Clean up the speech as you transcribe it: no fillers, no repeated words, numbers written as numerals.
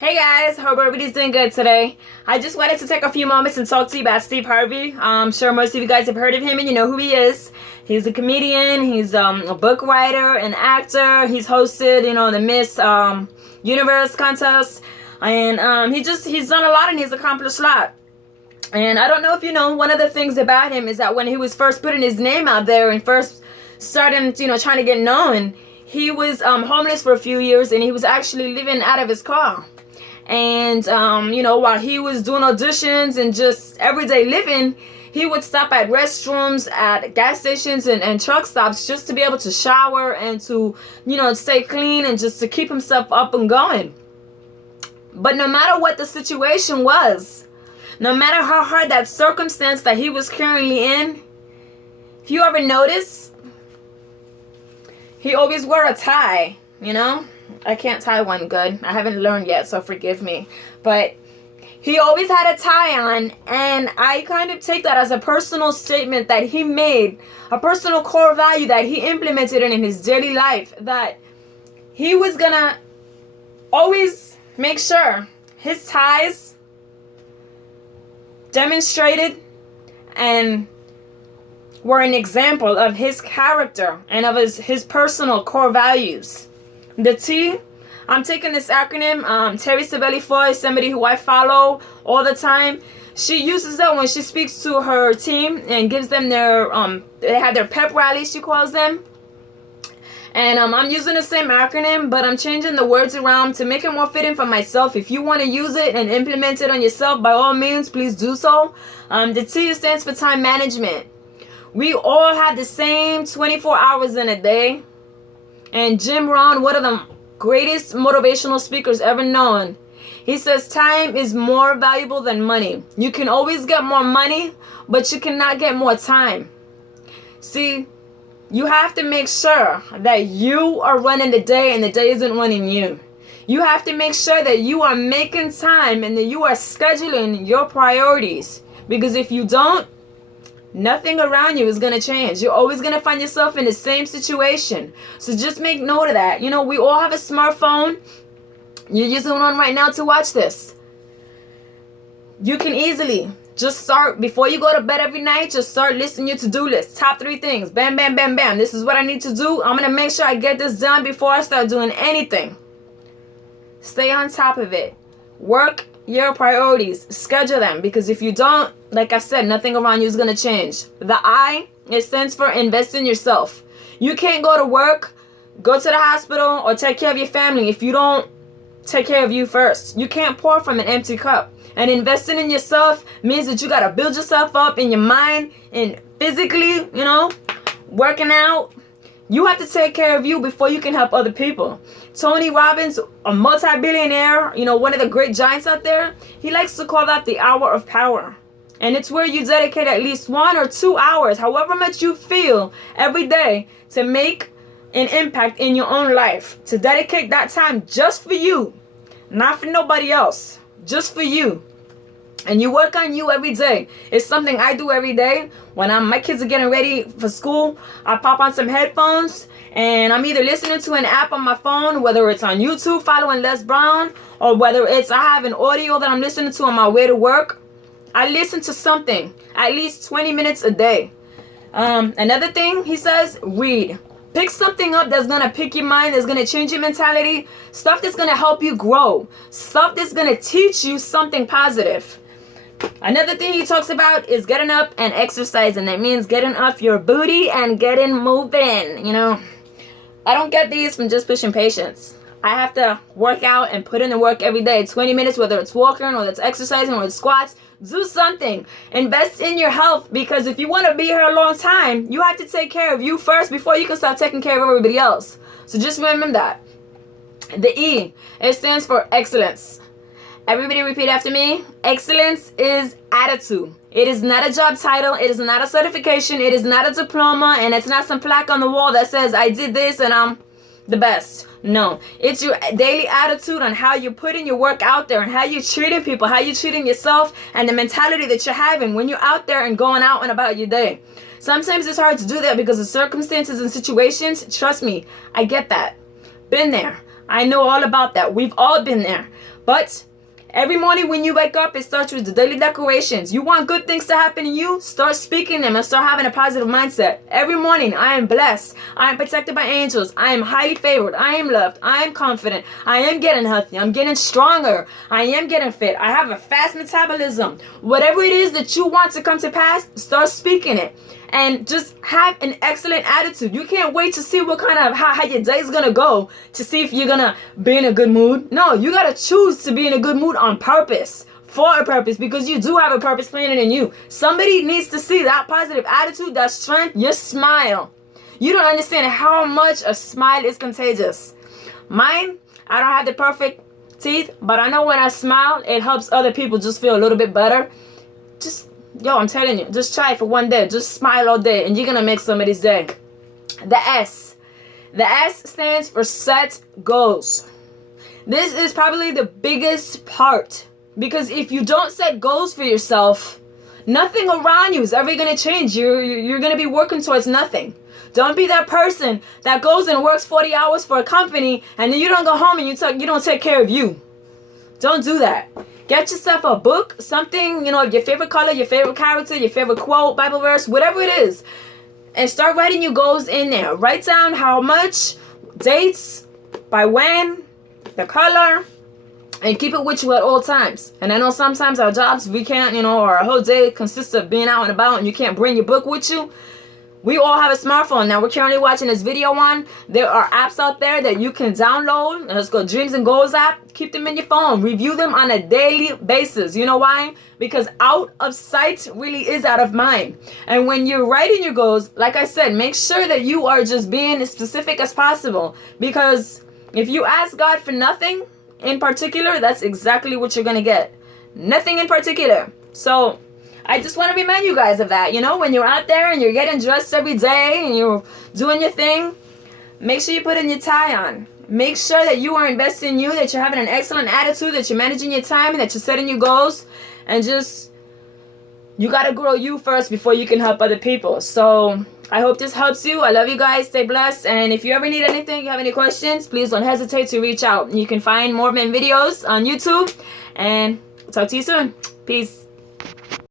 Hey guys, hope everybody's doing good today. I just wanted to take a few moments and talk to you about Steve Harvey. I'm sure most of you guys have heard of him and you know who he is. He's a comedian, he's a book writer, an actor. He's hosted, the Miss Universe contest. And he's done a lot and he's accomplished a lot. And I don't know if you know, one of the things about him is that when he was first putting his name out there and first starting, trying to get known, he was homeless for a few years and he was actually living out of his car. And, while he was doing auditions and just everyday living, he would stop at restrooms, at gas stations and truck stops just to be able to shower and to, stay clean and just to keep himself up and going. But no matter what the situation was, no matter how hard that circumstance that he was currently in, if you ever notice, he always wore a tie, I can't tie one good. I haven't learned yet, so forgive me. But he always had a tie on, and I kind of take that as a personal statement that he made, a personal core value that he implemented in his daily life, that he was gonna always make sure his ties demonstrated and were an example of his character and of his personal core values. The T, I'm taking this acronym. Terry Sabelli Foy is somebody who I follow all the time. She uses that when she speaks to her team and gives them they have their pep rally, she calls them. And I'm using the same acronym, but I'm changing the words around to make it more fitting for myself. If you want to use it and implement it on yourself, by all means, please do so. The T stands for time management. We all have the same 24 hours in a day. And Jim Rohn, one of the greatest motivational speakers ever known, he says time is more valuable than money. You can always get more money, but you cannot get more time. See, you have to make sure that you are running the day and the day isn't running you. You have to make sure that you are making time and that you are scheduling your priorities. Because if you don't, nothing around you is going to change. You're always going to find yourself in the same situation. So just make note of that. We all have a smartphone. You're using one right now to watch this. You can easily just start, before you go to bed every night, just start listing your to-do list. Top 3 things. Bam, bam, bam, bam. This is what I need to do. I'm going to make sure I get this done before I start doing anything. Stay on top of it. Work your priorities. Schedule them, because if you don't, like I said, nothing around you is going to change. The I, it stands for invest in yourself. You can't go to work, go to the hospital, or take care of your family if you don't take care of you first. You can't pour from an empty cup. And investing in yourself means that you got to build yourself up in your mind and physically, working out. You have to take care of you before you can help other people. Tony Robbins, a multi-billionaire, one of the great giants out there, he likes to call that the hour of power. And it's where you dedicate at least 1 or 2 hours, however much you feel every day, to make an impact in your own life. To dedicate that time just for you, not for nobody else, just for you. And you work on you every day. It's something I do every day. When my kids are getting ready for school, I pop on some headphones and I'm either listening to an app on my phone, whether it's on YouTube following Les Brown, or whether it's I have an audio that I'm listening to on my way to work. I listen to something at least 20 minutes a day. Another thing he says, read. Pick something up that's going to pick your mind, that's going to change your mentality, stuff that's going to help you grow, stuff that's going to teach you something positive. Another thing he talks about is getting up and exercising. That means getting off your booty and getting moving. I don't get these from just pushing patience. I have to work out and put in the work every day. 20 minutes, whether it's walking or it's exercising or it's squats. Do something. Invest in your health, because if you want to be here a long time, you have to take care of you first before you can start taking care of everybody else. So just remember that. The E, it stands for excellence. Everybody repeat after me. Excellence is attitude. It is not a job title. It is not a certification. It is not a diploma. And it's not some plaque on the wall that says, I did this and I'm the best. No. It's your daily attitude on how you're putting your work out there and how you're treating people, how you're treating yourself, and the mentality that you're having when you're out there and going out and about your day. Sometimes it's hard to do that because of circumstances and situations. Trust me, I get that. Been there. I know all about that. We've all been there. But every morning when you wake up, it starts with the daily declarations. You want good things to happen to you? Start speaking them and start having a positive mindset. Every morning, I am blessed. I am protected by angels. I am highly favored. I am loved. I am confident. I am getting healthy. I'm getting stronger. I am getting fit. I have a fast metabolism. Whatever it is that you want to come to pass, start speaking it. And just have an excellent attitude. You can't wait to see what kind of how your day's gonna go to see if you're gonna be in a good mood. No, you gotta choose to be in a good mood on purpose, for a purpose, because you do have a purpose planted in you. Somebody needs to see that positive attitude, that strength, your smile. You don't understand how much a smile is contagious. Mine, I don't have the perfect teeth, but I know when I smile, it helps other people just feel a little bit better. Yo, I'm telling you, just try it for one day. Just smile all day and you're gonna make somebody's day. The S. The S stands for set goals. This is probably the biggest part, because if you don't set goals for yourself, nothing around you is ever gonna change. You're gonna be working towards nothing. Don't be that person that goes and works 40 hours for a company and then you don't go home and you don't take care of you. Don't do that. Get yourself a book, something, your favorite color, your favorite character, your favorite quote, Bible verse, whatever it is. And start writing your goals in there. Write down how much, dates, by when, the color, and keep it with you at all times. And I know sometimes our jobs, we can't, or our whole day consists of being out and about and you can't bring your book with you. We all have a smartphone. Now we're currently watching this video on. There are apps out there that you can download. Let's go Dreams and Goals app. Keep them in your phone. Review them on a daily basis. You know why? Because out of sight really is out of mind. And when you're writing your goals, like I said, make sure that you are just being as specific as possible. Because if you ask God for nothing in particular, that's exactly what you're going to get. Nothing in particular. So I just want to remind you guys of that. When you're out there and you're getting dressed every day and you're doing your thing, make sure you put in your tie on. Make sure that you are investing in you, that you're having an excellent attitude, that you're managing your time, and that you're setting your goals. And you got to grow you first before you can help other people. So I hope this helps you. I love you guys. Stay blessed. And if you ever need anything, you have any questions, please don't hesitate to reach out. You can find more of my videos on YouTube. And talk to you soon. Peace.